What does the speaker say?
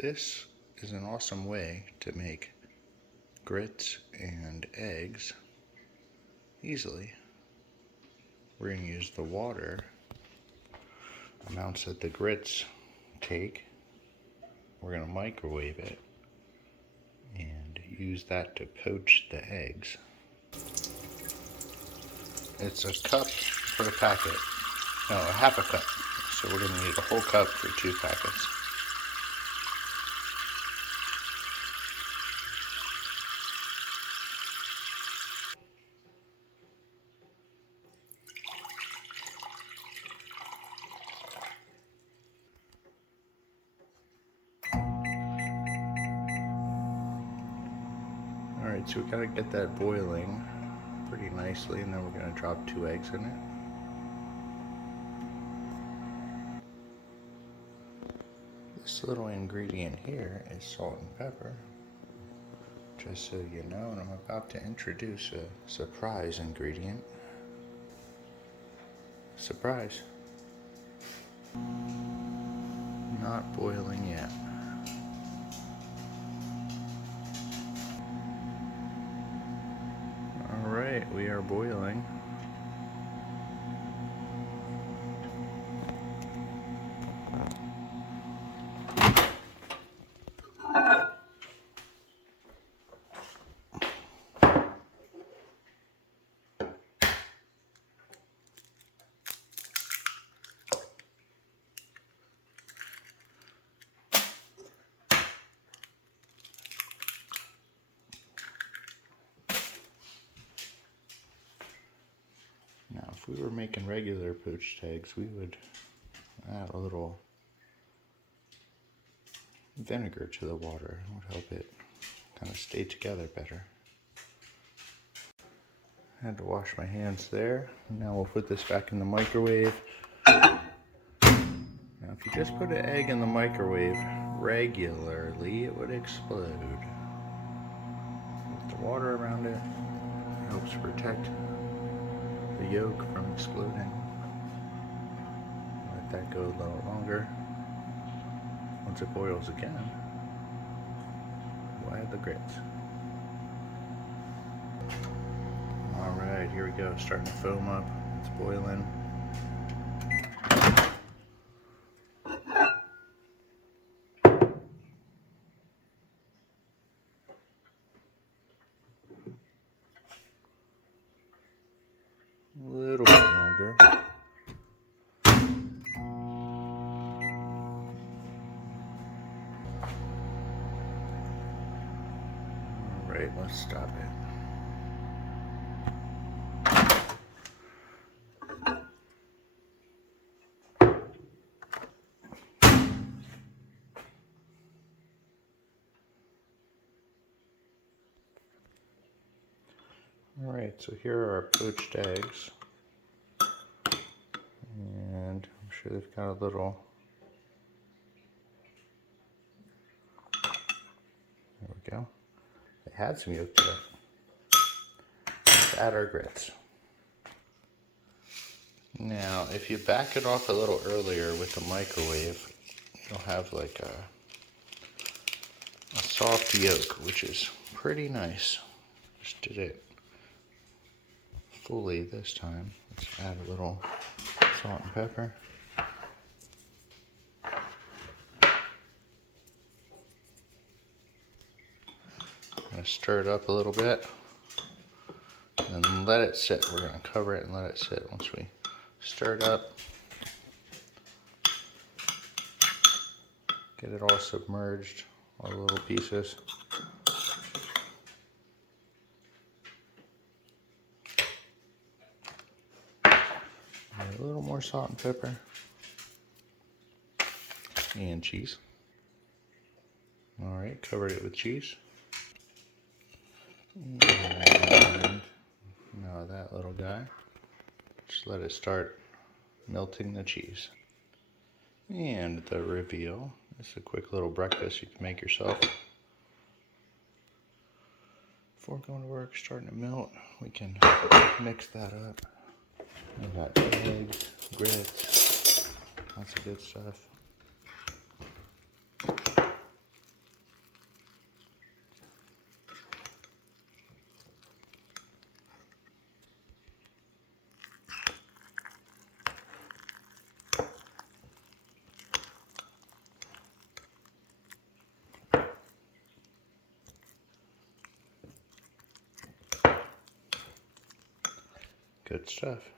This is an awesome way to make grits and eggs easily. We're going to use the water amounts that the grits take. We're going to microwave it and use that to poach the eggs. It's a cup per packet. No, a half a cup. So we're going to need a whole cup for 2 packets. Alright, so we gotta get that boiling pretty nicely, and then we're gonna drop 2 eggs in it. This little ingredient here is salt and pepper, just so you know, and I'm about to introduce a surprise ingredient. Surprise! Not boiling yet. Alright, we are boiling. Now, if we were making regular poached eggs, we would add a little vinegar to the water. It would help it kind of stay together better. I had to wash my hands there. Now we'll put this back in the microwave. Now, if you just put an egg in the microwave regularly, it would explode. With the water around it, it helps protect the yolk from exploding. Let that go a little longer. Once it boils again, we'll add the grits. Alright, here we go, starting to foam up. It's boiling. A little bit longer. Alright, let's stop it. Alright, so here are our poached eggs. And I'm sure they've got a little... There we go. They had some yolk to it. Let's add our grits. Now, if you back it off a little earlier with the microwave, you'll have like a soft yolk, which is pretty nice. Just did it fully this time. Let's add a little salt and pepper. I'm going to stir it up a little bit and let it sit. We're going to cover it and let it sit once we stir it up. Get it all submerged, all the little pieces. A little more salt and pepper. And cheese. Alright, covered it with cheese. And now that little guy, just let it start melting the cheese. And the reveal. It's a quick little breakfast you can make yourself. Before going to work, starting to melt, we can mix that up. We've got eggs, grits, lots of good stuff. Good stuff.